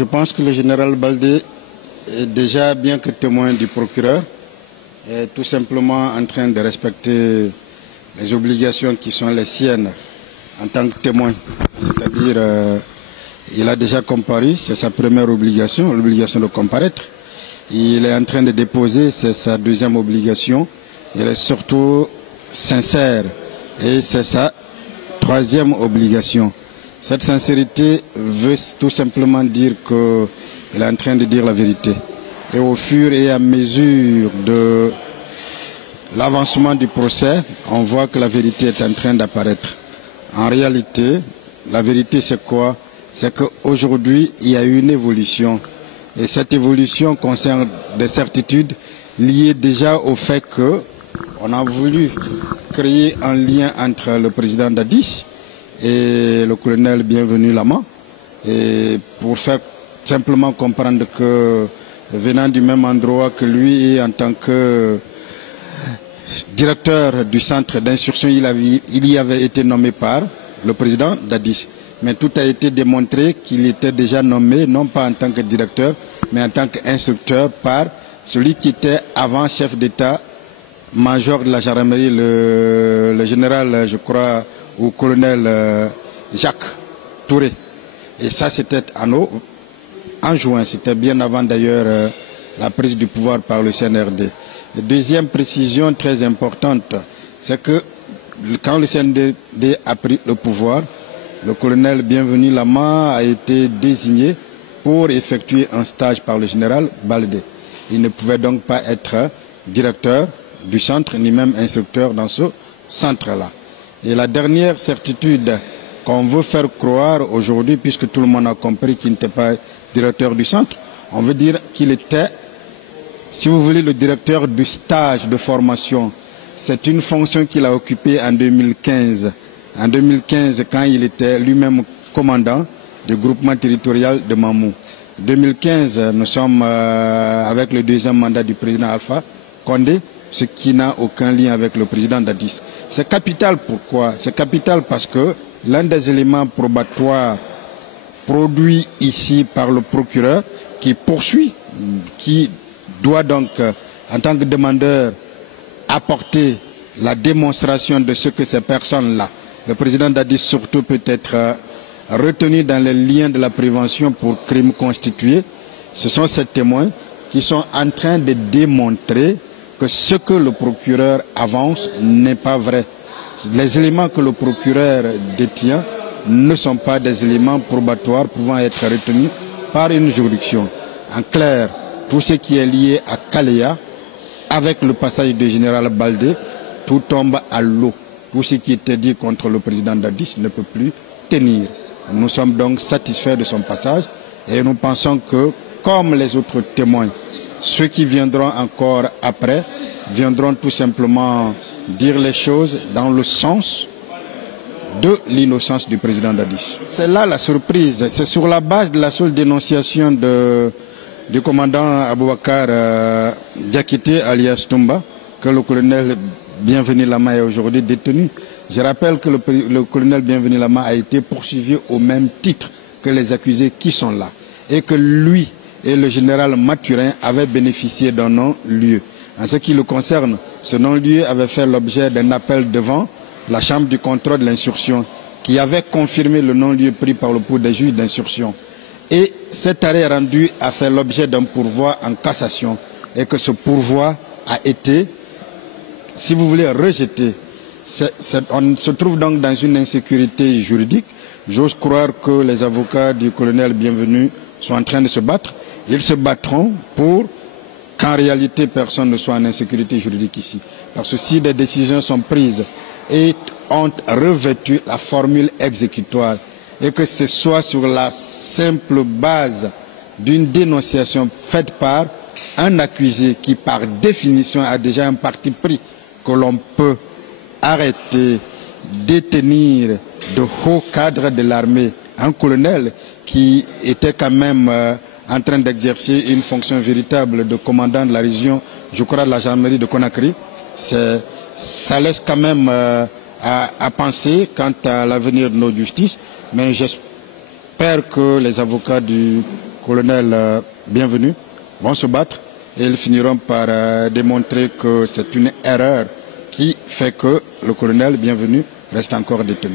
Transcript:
Je pense que le général Baldé est déjà, bien que témoin du procureur, est tout simplement en train de respecter les obligations qui sont les siennes en tant que témoin. C'est-à-dire, il a déjà comparu, c'est sa première obligation, l'obligation de comparaître. Il est en train de déposer, c'est sa deuxième obligation. Il est surtout sincère et c'est sa troisième obligation. Cette sincérité veut tout simplement dire qu'il est en train de dire la vérité. Et au fur et à mesure de l'avancement du procès, on voit que la vérité est en train d'apparaître. En réalité, la vérité c'est quoi? C'est qu'aujourd'hui, il y a eu une évolution. Et cette évolution concerne des certitudes liées déjà au fait qu'on a voulu créer un lien entre le président Dadis et le colonel Bienvenu Lama, et pour faire simplement comprendre que venant du même endroit que lui, en tant que directeur du centre d'instruction, il y avait été nommé par le président Dadis. Mais tout a été démontré qu'il était déjà nommé, non pas en tant que directeur, mais en tant qu'instructeur par celui qui était avant chef d'état-major de la gendarmerie, le général, je crois, ou colonel Jacques Touré. Et ça, c'était en juin, c'était bien avant d'ailleurs la prise du pouvoir par le CNRD. Et deuxième précision très importante, c'est que quand le CNRD a pris le pouvoir, le colonel Bienvenu Lama a été désigné pour effectuer un stage par le général Baldé. Il ne pouvait donc pas être directeur du centre, ni même instructeur dans ce centre-là. Et la dernière certitude qu'on veut faire croire aujourd'hui, puisque tout le monde a compris qu'il n'était pas directeur du centre, on veut dire qu'il était, si vous voulez, le directeur du stage de formation. C'est une fonction qu'il a occupée en 2015. En 2015, quand il était lui-même commandant du groupement territorial de Mamou. En 2015, nous sommes avec le deuxième mandat du président Alpha Condé, ce qui n'a aucun lien avec le président Dadis. C'est capital. Pourquoi? C'est capital parce que l'un des éléments probatoires produits ici par le procureur qui poursuit, qui doit donc, en tant que demandeur, apporter la démonstration de ce que ces personnes-là, le président Dadis surtout, peut être retenu dans les liens de la prévention pour crimes constitués. Ce sont ces témoins qui sont en train de démontrer que ce que le procureur avance n'est pas vrai. Les éléments que le procureur détient ne sont pas des éléments probatoires pouvant être retenus par une juridiction. En clair, tout ce qui est lié à Kalea, avec le passage du général Baldé, tout tombe à l'eau. Tout ce qui était dit contre le président Dadis ne peut plus tenir. Nous sommes donc satisfaits de son passage et nous pensons que, comme les autres témoins, ceux qui viendront encore après viendront tout simplement dire les choses dans le sens de l'innocence du président Dadis. C'est là la surprise. C'est sur la base de la seule dénonciation du commandant Aboubakar Diakité alias Toumba que le colonel Bienvenu Lama est aujourd'hui détenu. Je rappelle que le colonel Bienvenu Lama a été poursuivi au même titre que les accusés qui sont là. Et que lui et le général Mathurin avaient bénéficié d'un non-lieu. En ce qui le concerne, ce non-lieu avait fait l'objet d'un appel devant la chambre du contrôle de l'instruction qui avait confirmé le non-lieu pris par le pouls des juges d'instruction. Et cet arrêt rendu a fait l'objet d'un pourvoi en cassation et que ce pourvoi a été, si vous voulez, rejeté. On se trouve donc dans une insécurité juridique. J'ose croire que les avocats du colonel Bienvenu sont en train de se battre. Ils se battront pour qu'en réalité personne ne soit en insécurité juridique ici. Parce que si des décisions sont prises et ont revêtu la formule exécutoire et que ce soit sur la simple base d'une dénonciation faite par un accusé qui par définition a déjà un parti pris, que l'on peut arrêter, détenir de hauts cadres de l'armée, un colonel qui était quand même en train d'exercer une fonction véritable de commandant de la région, je crois, de la gendarmerie de Conakry, ça laisse quand même à penser quant à l'avenir de nos justices, mais j'espère que les avocats du colonel Bienvenu vont se battre et ils finiront par démontrer que c'est une erreur qui fait que le colonel Bienvenu reste encore détenu.